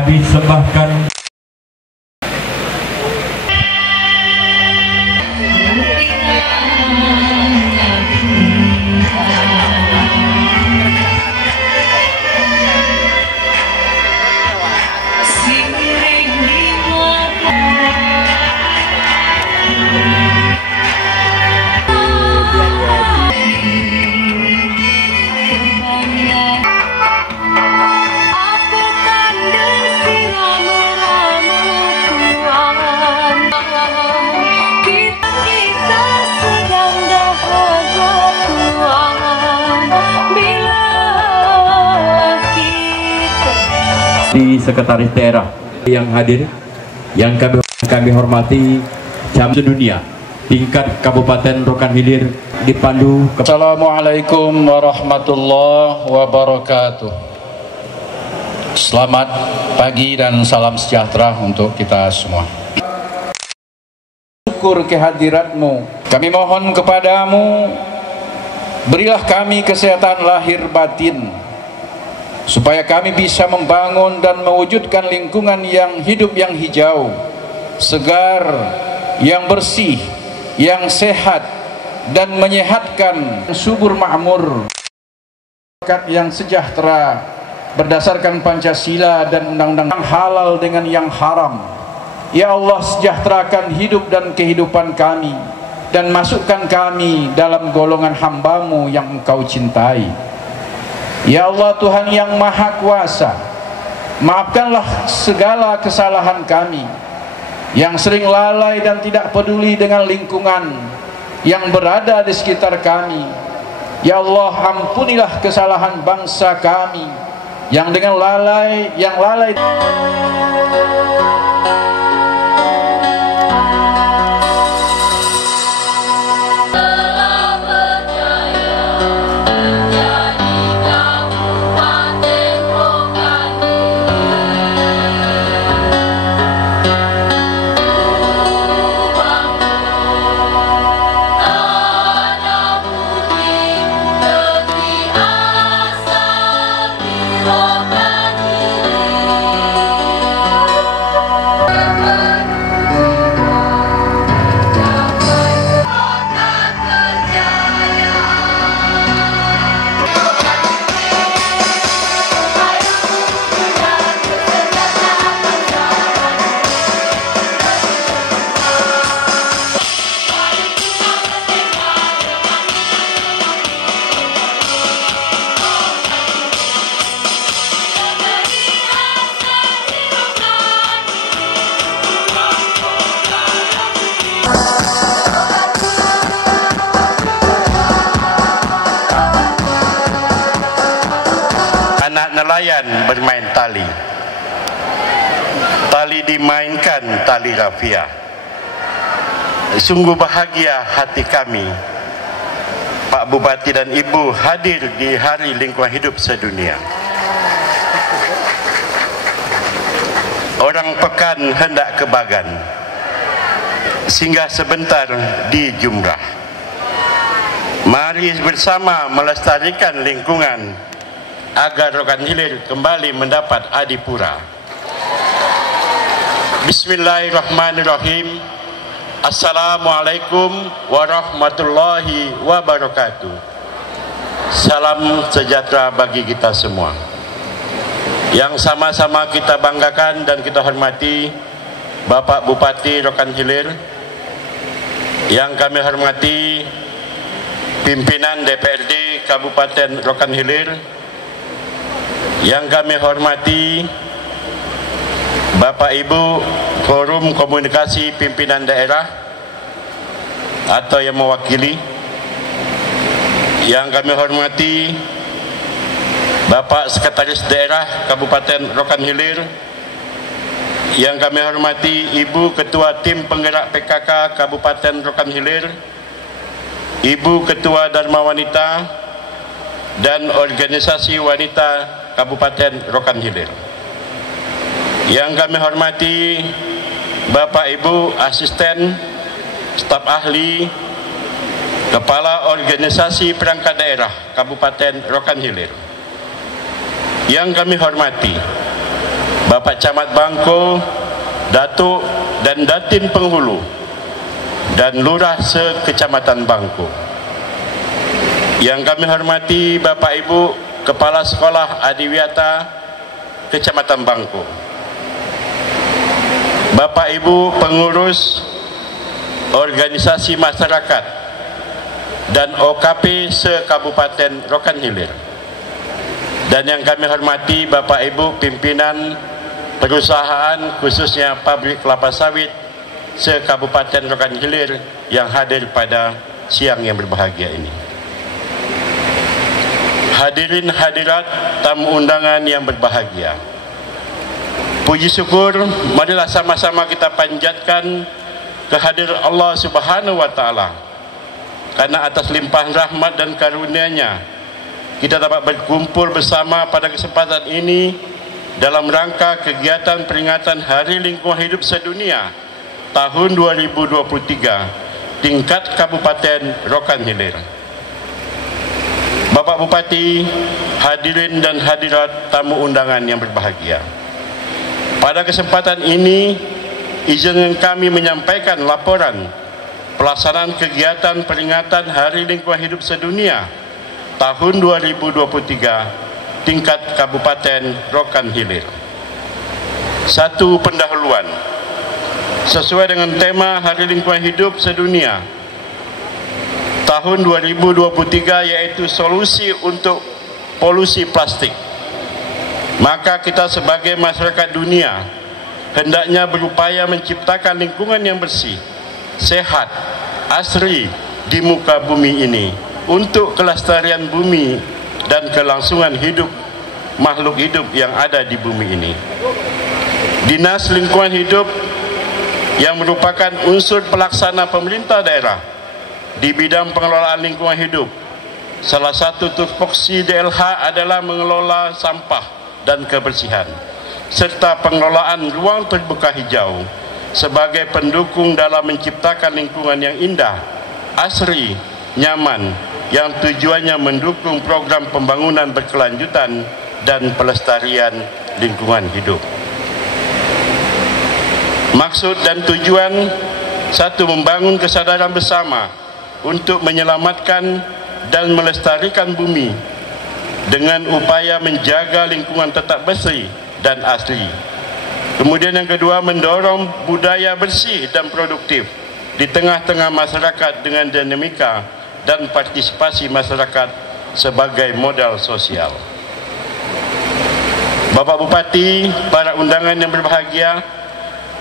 kami sembahkan di Sekretaris Daerah yang hadir, yang kami hormati jam sedunia tingkat Kabupaten Rokan Hilir dipandu. Assalamualaikum warahmatullahi wabarakatuh. Selamat pagi dan salam sejahtera untuk kita semua. Syukur kehadiratmu, kami mohon kepadamu, berilah kami kesehatan lahir batin, supaya kami bisa membangun dan mewujudkan lingkungan yang hidup, yang hijau, segar, yang bersih, yang sehat, dan menyehatkan, subur makmur, yang sejahtera berdasarkan Pancasila dan undang-undang, yang halal dengan yang haram. Ya Allah, sejahterakan hidup dan kehidupan kami, dan masukkan kami dalam golongan hamba-Mu yang Engkau cintai. Ya Allah, Tuhan yang Maha Kuasa, maafkanlah segala kesalahan kami yang sering lalai dan tidak peduli dengan lingkungan yang berada di sekitar kami. Ya Allah, ampunilah kesalahan bangsa kami yang dengan lalai, nelayan bermain tali. Tali dimainkan tali rafia. Sungguh bahagia hati kami, Pak Bupati dan Ibu hadir di Hari Lingkungan Hidup Sedunia. Orang pekan hendak ke Bagan, singgah sebentar di Jumrah. Mari bersama melestarikan lingkungan agar Rokan Hilir kembali mendapat adipura. Bismillahirrahmanirrahim. Assalamualaikum warahmatullahi wabarakatuh. Salam sejahtera bagi kita semua. Yang sama-sama kita banggakan dan kita hormati Bapak Bupati Rokan Hilir, yang kami hormati pimpinan DPRD Kabupaten Rokan Hilir, yang kami hormati Bapak Ibu Forum Komunikasi Pimpinan Daerah atau yang mewakili, yang kami hormati Bapak Sekretaris Daerah Kabupaten Rokan Hilir, yang kami hormati Ibu Ketua Tim Penggerak PKK Kabupaten Rokan Hilir, Ibu Ketua Dharma Wanita dan Organisasi Wanita Kabupaten Rokan Hilir, yang kami hormati Bapak Ibu Asisten Staf Ahli Kepala Organisasi Perangkat Daerah Kabupaten Rokan Hilir, yang kami hormati Bapak Camat Bangko, Datuk dan Datin Penghulu, dan Lurah se-Kecamatan Bangko. Yang kami hormati Bapak Ibu Kepala Sekolah Adiwiyata Kecamatan Bangko, Bapak Ibu pengurus organisasi masyarakat dan OKP se-Kabupaten Rokan Hilir, dan yang kami hormati Bapak Ibu pimpinan perusahaan khususnya pabrik kelapa sawit se-Kabupaten Rokan Hilir yang hadir pada siang yang berbahagia ini. Hadirin hadirat tamu undangan yang berbahagia, puji syukur marilah sama-sama kita panjatkan kehadiran Allah Subhanahu wa Ta'ala, karena atas limpahan rahmat dan karunia-Nya kita dapat berkumpul bersama pada kesempatan ini dalam rangka kegiatan peringatan Hari Lingkungan Hidup Sedunia tahun 2023 tingkat Kabupaten Rokan Hilir. Bapak Bupati, hadirin dan hadirat tamu undangan yang berbahagia, pada kesempatan ini izinkan kami menyampaikan laporan pelaksanaan kegiatan peringatan Hari Lingkungan Hidup Sedunia tahun 2023 tingkat Kabupaten Rokan Hilir. Satu pendahuluan sesuai dengan tema Hari Lingkungan Hidup Sedunia tahun 2023, yaitu solusi untuk polusi plastik. Maka kita sebagai masyarakat dunia hendaknya berupaya menciptakan lingkungan yang bersih, sehat, asri di muka bumi ini untuk kelestarian bumi dan kelangsungan hidup makhluk hidup yang ada di bumi ini. Dinas Lingkungan Hidup yang merupakan unsur pelaksana pemerintah daerah di bidang pengelolaan lingkungan hidup, salah satu tupoksi DLH adalah mengelola sampah dan kebersihan serta pengelolaan ruang terbuka hijau sebagai pendukung dalam menciptakan lingkungan yang indah, asri, nyaman, yang tujuannya mendukung program pembangunan berkelanjutan dan pelestarian lingkungan hidup. Maksud dan tujuan: satu, membangun kesadaran bersama untuk menyelamatkan dan melestarikan bumi dengan upaya menjaga lingkungan tetap bersih dan asli. Kemudian yang kedua, mendorong budaya bersih dan produktif di tengah-tengah masyarakat dengan dinamika dan partisipasi masyarakat sebagai modal sosial. Bapak Bupati, para undangan yang berbahagia,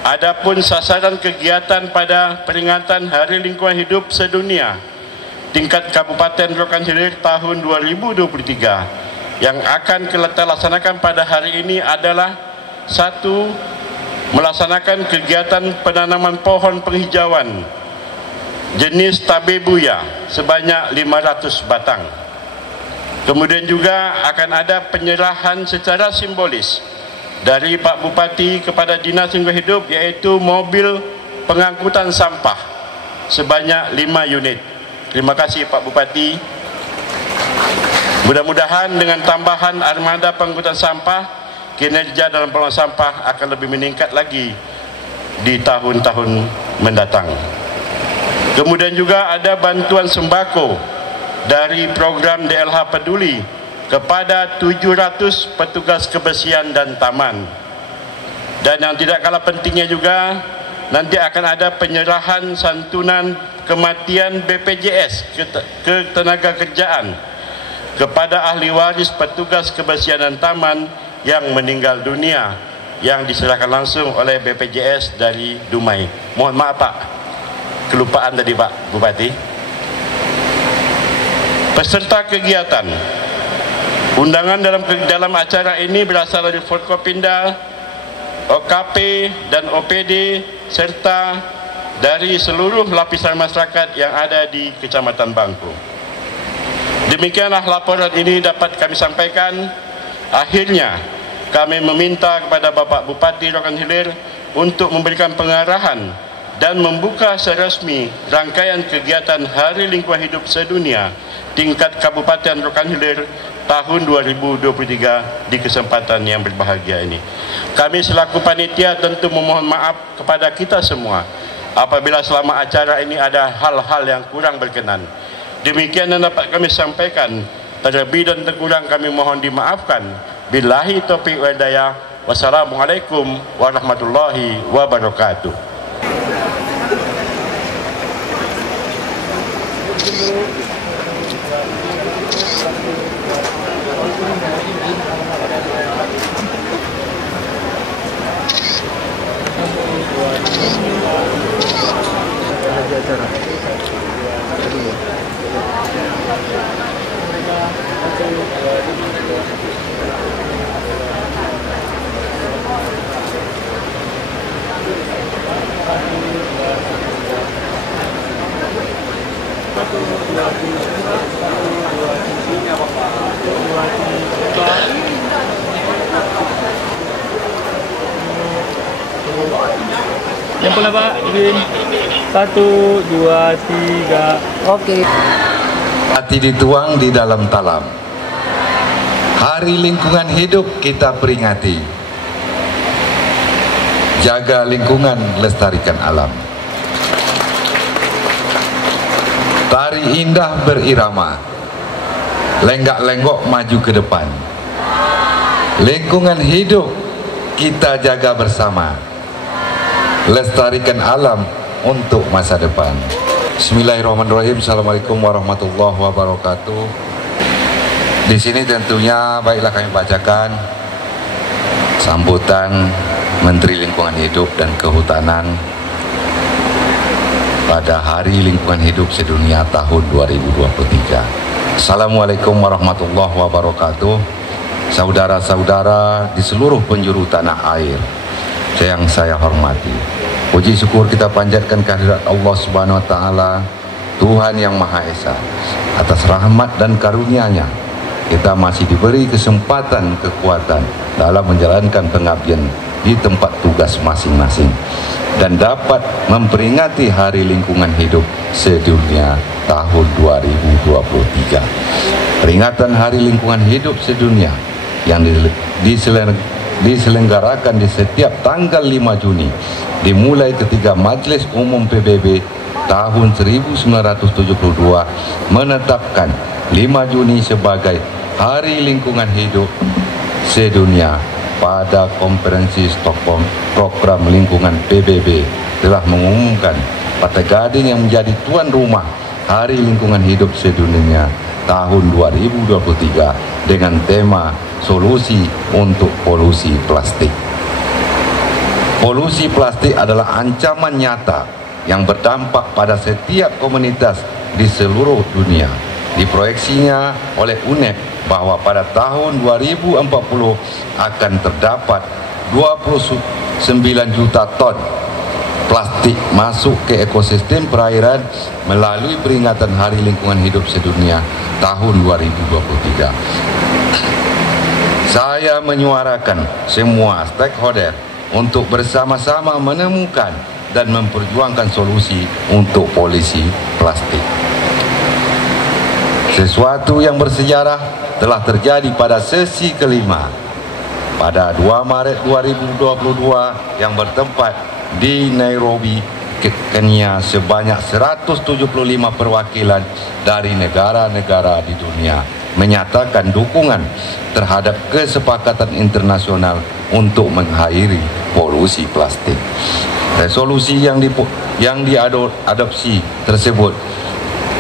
adapun sasaran kegiatan pada peringatan Hari Lingkungan Hidup Sedunia tingkat Kabupaten Rokan Hilir tahun 2023 yang akan kita laksanakan pada hari ini adalah: satu, melaksanakan kegiatan penanaman pohon penghijauan jenis tabebuya sebanyak 500 batang. Kemudian juga akan ada penyerahan secara simbolis dari Pak Bupati kepada Dinas Lingkungan Hidup, yaitu mobil pengangkutan sampah sebanyak 5 unit. Terima kasih Pak Bupati. Mudah-mudahan dengan tambahan armada pengangkutan sampah, kinerja dalam pengelolaan sampah akan lebih meningkat lagi di tahun-tahun mendatang. Kemudian juga ada bantuan sembako dari program DLH Peduli kepada 700 petugas kebersihan dan taman. Dan yang tidak kalah pentingnya juga, nanti akan ada penyerahan santunan kematian BPJS ketenaga kerjaan kepada ahli waris petugas kebersihan dan taman yang meninggal dunia, yang diserahkan langsung oleh BPJS dari Dumai. Mohon maaf Pak, kelupaan tadi Pak Bupati. Peserta kegiatan undangan dalam acara ini berasal dari Forkopimda, OKP dan OPD serta dari seluruh lapisan masyarakat yang ada di Kecamatan Bangko. Demikianlah laporan ini dapat kami sampaikan. Akhirnya kami meminta kepada Bapak Bupati Rokan Hilir untuk memberikan pengarahan dan membuka seresmi rangkaian kegiatan Hari Lingkungan Hidup Sedunia tingkat Kabupaten Rokan Hilir tahun 2023 di kesempatan yang berbahagia ini. Kami selaku panitia tentu memohon maaf kepada kita semua apabila selama acara ini ada hal-hal yang kurang berkenan. Demikian yang dapat kami sampaikan. Terlebih dan terkurang kami mohon dimaafkan. Billahi taufiq wal hidayah. Wassalamualaikum warahmatullahi wabarakatuh. Yang pula Pak, izin 1, 2, 3. Oke. Hati dituang di dalam talam. Hari Lingkungan Hidup kita peringati. Jaga lingkungan, lestarikan alam. Tari indah berirama, lenggak-lenggok maju ke depan. Lingkungan hidup kita jaga bersama. Lestarikan alam untuk masa depan. Bismillahirrahmanirrahim. Assalamualaikum warahmatullahi wabarakatuh. Di sini tentunya baiklah kami bacakan sambutan Menteri Lingkungan Hidup dan Kehutanan pada Hari Lingkungan Hidup Sedunia tahun 2023. Assalamualaikum warahmatullahi wabarakatuh. Saudara-saudara di seluruh penjuru tanah air yang saya hormati, puji syukur kita panjatkan kehadirat Allah Subhanahu wa Ta'ala, Tuhan yang Maha Esa. Atas rahmat dan karunia-Nya kita masih diberi kesempatan, kekuatan dalam menjalankan pengabdian di tempat tugas masing-masing dan dapat memperingati Hari Lingkungan Hidup Sedunia tahun 2023. Peringatan Hari Lingkungan Hidup Sedunia yang diselenggarakan di setiap tanggal 5 Juni dimulai ketika Majelis Umum PBB tahun 1972 menetapkan 5 Juni sebagai Hari Lingkungan Hidup Sedunia. Pada konferensi Stockholm, program lingkungan PBB telah mengumumkan Partai Gading yang menjadi tuan rumah Hari Lingkungan Hidup Sedunia tahun 2023 dengan tema Solusi untuk Polusi Plastik. Polusi plastik adalah ancaman nyata yang berdampak pada setiap komunitas di seluruh dunia. Diproyeksinya oleh UNEP bahwa pada tahun 2040 akan terdapat 29 juta ton plastik masuk ke ekosistem perairan melalui peringatan Hari Lingkungan Hidup Sedunia tahun 2023. Saya menyuarakan semua stakeholder untuk bersama-sama menemukan dan memperjuangkan solusi untuk polusi plastik. Sesuatu yang bersejarah telah terjadi pada sesi kelima pada 2 Maret 2022 yang bertempat di Nairobi, Kenya. Sebanyak 175 perwakilan dari negara-negara di dunia menyatakan dukungan terhadap kesepakatan internasional untuk mengakhiri polusi plastik. Resolusi yang diadopsi tersebut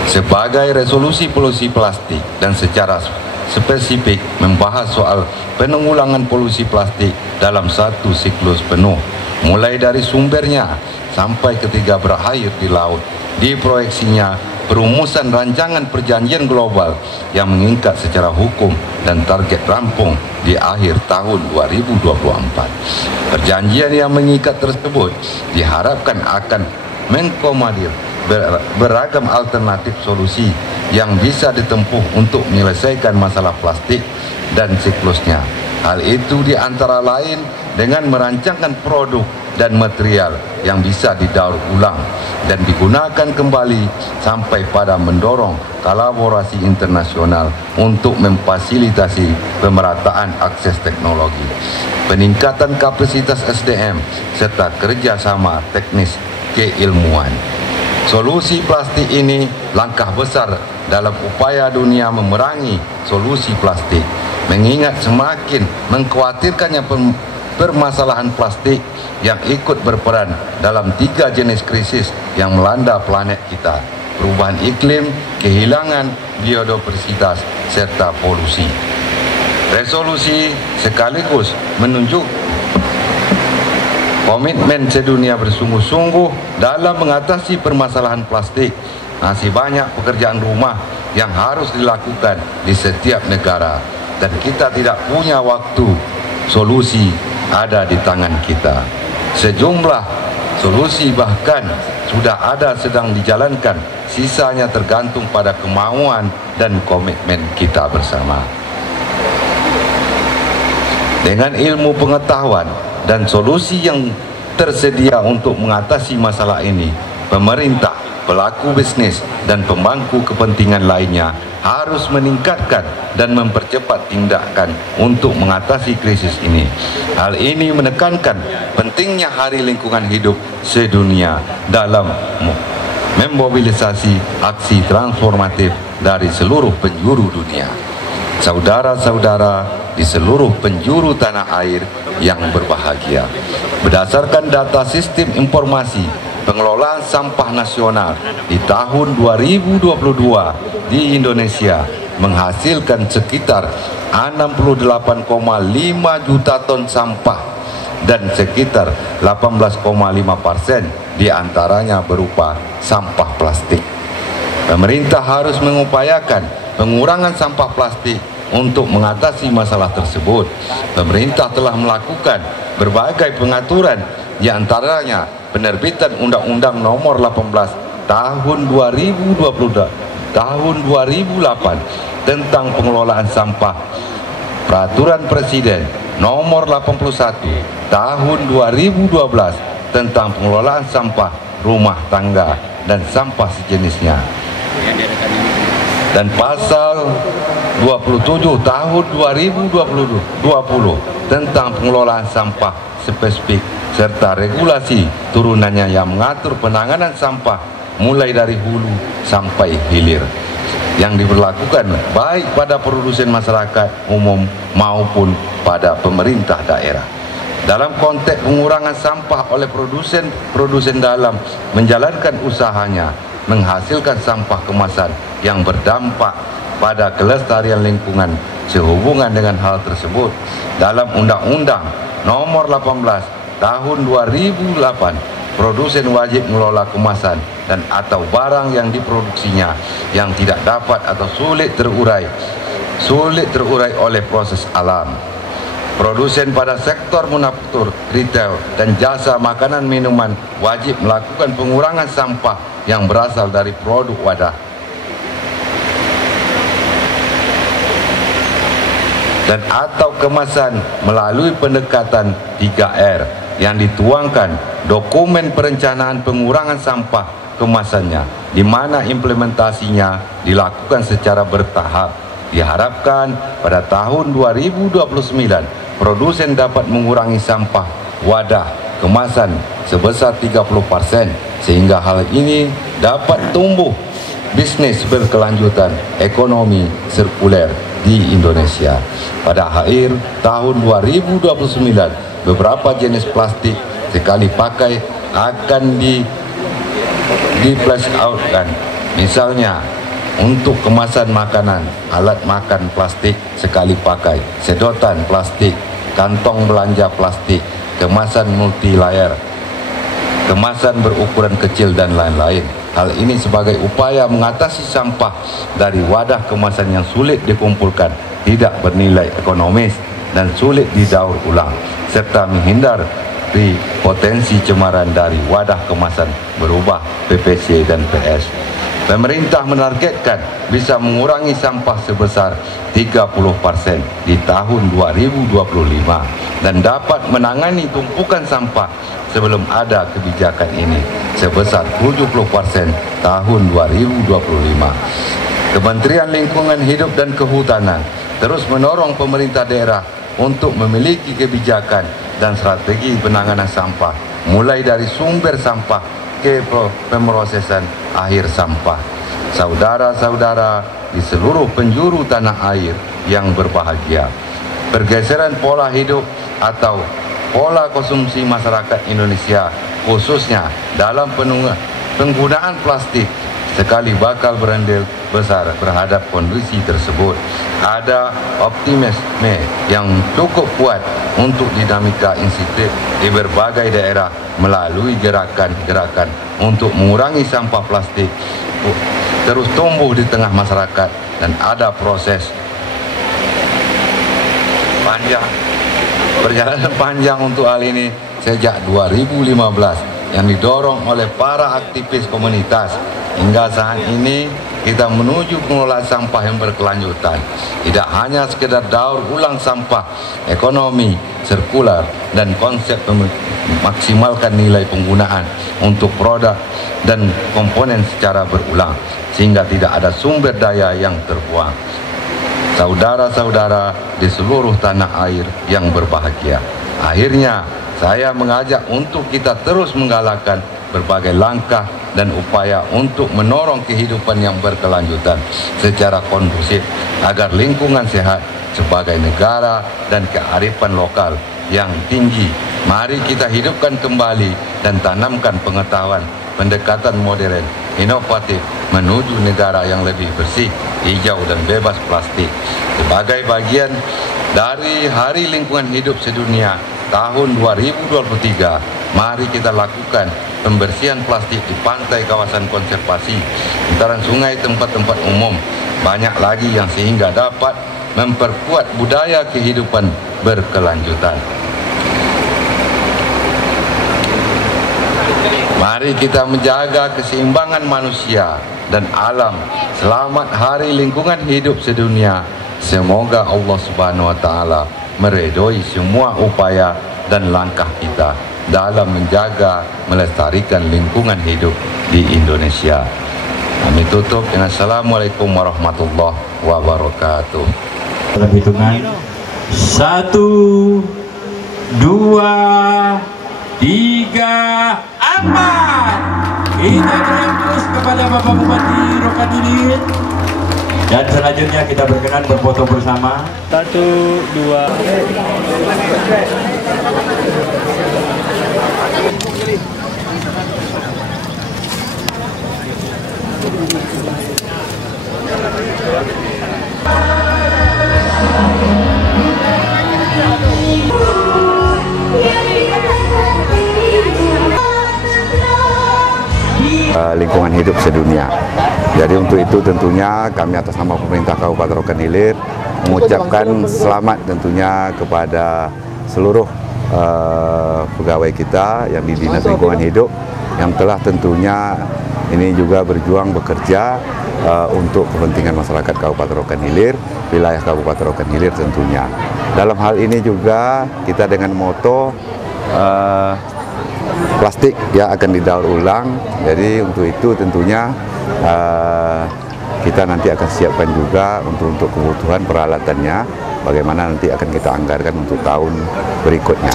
sebagai resolusi polusi plastik dan secara spesifik membahas soal penanggulangan polusi plastik dalam satu siklus penuh, mulai dari sumbernya sampai ketika berakhir di laut. Diproyeksinya perumusan rancangan perjanjian global yang mengikat secara hukum dan target rampung di akhir tahun 2024. Perjanjian yang mengikat tersebut diharapkan akan mengakomodir beragam alternatif solusi yang bisa ditempuh untuk menyelesaikan masalah plastik dan siklusnya. Hal itu diantara lain dengan merancangkan produk dan material yang bisa didaur ulang dan digunakan kembali sampai pada mendorong kolaborasi internasional untuk memfasilitasi pemerataan akses teknologi, peningkatan kapasitas SDM, serta kerjasama teknis keilmuan. Solusi plastik ini langkah besar dalam upaya dunia memerangi solusi plastik, mengingat semakin mengkhawatirkannya permasalahan plastik yang ikut berperan dalam 3 jenis krisis yang melanda planet kita: perubahan iklim, kehilangan biodiversitas, serta polusi. Resolusi sekaligus menunjuk komitmen sedunia bersungguh-sungguh dalam mengatasi permasalahan plastik. Masih banyak pekerjaan rumah yang harus dilakukan di setiap negara dan kita tidak punya waktu. Solusi ada di tangan kita. Sejumlah solusi bahkan sudah ada sedang dijalankan, sisanya tergantung pada kemauan dan komitmen kita bersama. Dengan ilmu pengetahuan dan solusi yang tersedia untuk mengatasi masalah ini, pemerintah, pelaku bisnis, dan pemangku kepentingan lainnya harus meningkatkan dan mempercepat tindakan untuk mengatasi krisis ini. Hal ini menekankan pentingnya Hari Lingkungan Hidup Sedunia dalam memobilisasi aksi transformatif dari seluruh penjuru dunia. Saudara-saudara di seluruh penjuru tanah air yang berbahagia, berdasarkan data Sistem Informasi Pengelolaan Sampah Nasional di tahun 2022 di Indonesia menghasilkan sekitar 68,5 juta ton sampah dan sekitar 18,5% diantaranya berupa sampah plastik. Pemerintah harus mengupayakan pengurangan sampah plastik. Untuk mengatasi masalah tersebut, pemerintah telah melakukan berbagai pengaturan, di antaranya penerbitan Undang-Undang Nomor 18 Tahun 2008 tentang pengelolaan sampah, Peraturan Presiden Nomor 81 Tahun 2012 tentang pengelolaan sampah rumah tangga dan sampah sejenisnya, dan Pasal 27 Tahun 2020 tentang pengelolaan sampah spesifik serta regulasi turunannya yang mengatur penanganan sampah mulai dari hulu sampai hilir yang diberlakukan baik pada produsen masyarakat umum maupun pada pemerintah daerah. Dalam konteks pengurangan sampah oleh produsen dalam menjalankan usahanya menghasilkan sampah kemasan yang berdampak pada kelestarian lingkungan. Sehubungan dengan hal tersebut, dalam Undang-Undang Nomor 18 Tahun 2008, produsen wajib mengelola kemasan dan atau barang yang diproduksinya yang tidak dapat atau sulit terurai oleh proses alam. Produsen pada sektor manufaktur, retail, dan jasa makanan minuman wajib melakukan pengurangan sampah yang berasal dari produk wadah dan atau kemasan melalui pendekatan 3R yang dituangkan dokumen perencanaan pengurangan sampah kemasannya, di mana implementasinya dilakukan secara bertahap. Diharapkan pada tahun 2029 produsen dapat mengurangi sampah wadah kemasan sebesar 30%, sehingga hal ini dapat tumbuh bisnis berkelanjutan ekonomi sirkuler di Indonesia. Pada akhir tahun 2029, beberapa jenis plastik sekali pakai akan di flash out kan. Misalnya untuk kemasan makanan, alat makan plastik sekali pakai, sedotan plastik, kantong belanja plastik, kemasan multi layer, kemasan berukuran kecil, dan lain-lain. Hal ini sebagai upaya mengatasi sampah dari wadah kemasan yang sulit dikumpulkan, tidak bernilai ekonomis, dan sulit didaur ulang, serta menghindar dari potensi cemaran dari wadah kemasan berubah PPC dan PS. Pemerintah menargetkan bisa mengurangi sampah sebesar 30% di tahun 2025 dan dapat menangani tumpukan sampah sebelum ada kebijakan ini sebesar 70% tahun 2025. Kementerian Lingkungan Hidup dan Kehutanan terus mendorong pemerintah daerah untuk memiliki kebijakan dan strategi penanganan sampah, mulai dari sumber sampah ke pemrosesan akhir sampah. Saudara-saudara di seluruh penjuru tanah air yang berbahagia, pergeseran pola hidup atau pola konsumsi masyarakat Indonesia, khususnya dalam penggunaan plastik, sekali bakal berandil besar terhadap kondisi tersebut. Ada optimisme yang cukup kuat untuk dinamika inisiatif di berbagai daerah melalui gerakan-gerakan untuk mengurangi sampah plastik terus tumbuh di tengah masyarakat, dan ada proses perjalanan panjang untuk hal ini sejak 2015 yang didorong oleh para aktivis komunitas. Hingga saat ini kita menuju pengelolaan sampah yang berkelanjutan, tidak hanya sekedar daur ulang sampah, ekonomi sirkular, dan konsep memaksimalkan nilai penggunaan untuk produk dan komponen secara berulang sehingga tidak ada sumber daya yang terbuang. Saudara-saudara di seluruh tanah air yang berbahagia, akhirnya saya mengajak untuk kita terus menggalakkan berbagai langkah dan upaya untuk mendorong kehidupan yang berkelanjutan secara kondusif agar lingkungan sehat sebagai negara dan kearifan lokal yang tinggi. Mari kita hidupkan kembali dan tanamkan pengetahuan, pendekatan modern, inovatif menuju negara yang lebih bersih, hijau dan bebas plastik. Sebagai bagian dari Hari Lingkungan Hidup Sedunia tahun 2023, mari kita lakukan pembersihan plastik di pantai kawasan konservasi, bantaran sungai, tempat-tempat umum. Banyak lagi yang sehingga dapat memperkuat budaya kehidupan berkelanjutan. Mari kita menjaga keseimbangan manusia dan alam. Selamat Hari Lingkungan Hidup Sedunia. Semoga Allah Subhanahu wa Ta'ala meridhoi semua upaya dan langkah kita dalam menjaga melestarikan lingkungan hidup di Indonesia. Kami tutup dengan Assalamualaikum warahmatullahi wabarakatuh. Dalam hitungan 1, 2, 3, aman. Kita berikan terus kepada Bapak Bupati Rokan Hilir. Dan selanjutnya kita berkenan berfoto bersama. 1, 2. Lingkungan hidup sedunia. Jadi untuk itu tentunya kami atas nama pemerintah Kabupaten Rokan Hilir mengucapkan selamat tentunya kepada seluruh pegawai kita yang di Dinas Lingkungan Hidup yang telah tentunya ini juga berjuang bekerja untuk kepentingan masyarakat Kabupaten Rokan Hilir, wilayah Kabupaten Rokan Hilir tentunya. Dalam hal ini juga kita dengan moto plastik ya akan didaur ulang. Jadi untuk itu tentunya kita nanti akan siapkan juga untuk kebutuhan peralatannya, bagaimana nanti akan kita anggarkan untuk tahun berikutnya.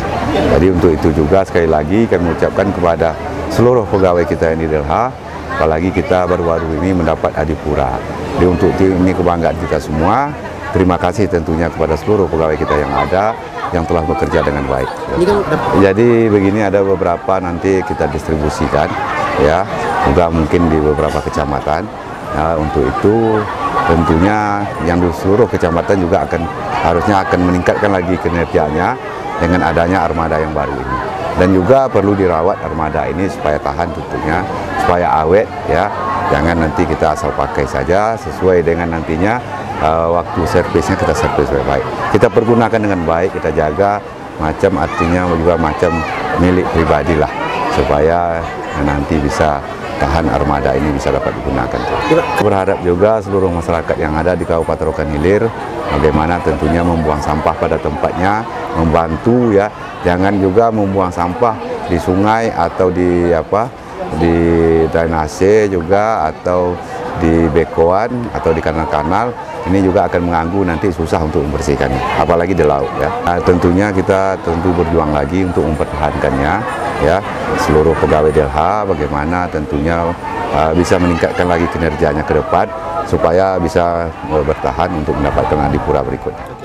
Jadi untuk itu juga sekali lagi kami mengucapkan kepada seluruh pegawai kita yang di Delha, apalagi kita baru-baru ini mendapat Adipura. Jadi untuk ini kebanggaan kita semua. Terima kasih tentunya kepada seluruh pegawai kita yang ada yang telah bekerja dengan baik. Jadi begini, ada beberapa nanti kita distribusikan ya, juga mungkin di beberapa kecamatan. Nah, untuk itu tentunya yang di seluruh kecamatan juga harusnya akan meningkatkan lagi kinerjanya dengan adanya armada yang baru ini. Dan juga perlu dirawat armada ini supaya tahan tentunya, supaya awet ya. Jangan nanti kita asal pakai saja, sesuai dengan nantinya waktu servisnya kita servis baik. Kita pergunakan dengan baik, kita jaga macam artinya juga macam milik pribadi lah, supaya nanti bisa tahan armada ini bisa dapat digunakan. Berharap juga seluruh masyarakat yang ada di Kabupaten Rokan Hilir bagaimana tentunya membuang sampah pada tempatnya, membantu ya, jangan juga membuang sampah di sungai atau di drainase juga, atau di bekoan atau di kanal-kanal, ini juga akan mengganggu, nanti susah untuk membersihkannya, apalagi di laut ya. Nah, tentunya kita berjuang lagi untuk mempertahankannya ya, seluruh pegawai DLH bagaimana tentunya bisa meningkatkan lagi kinerjanya ke depan supaya bisa bertahan untuk mendapatkan adipura berikutnya.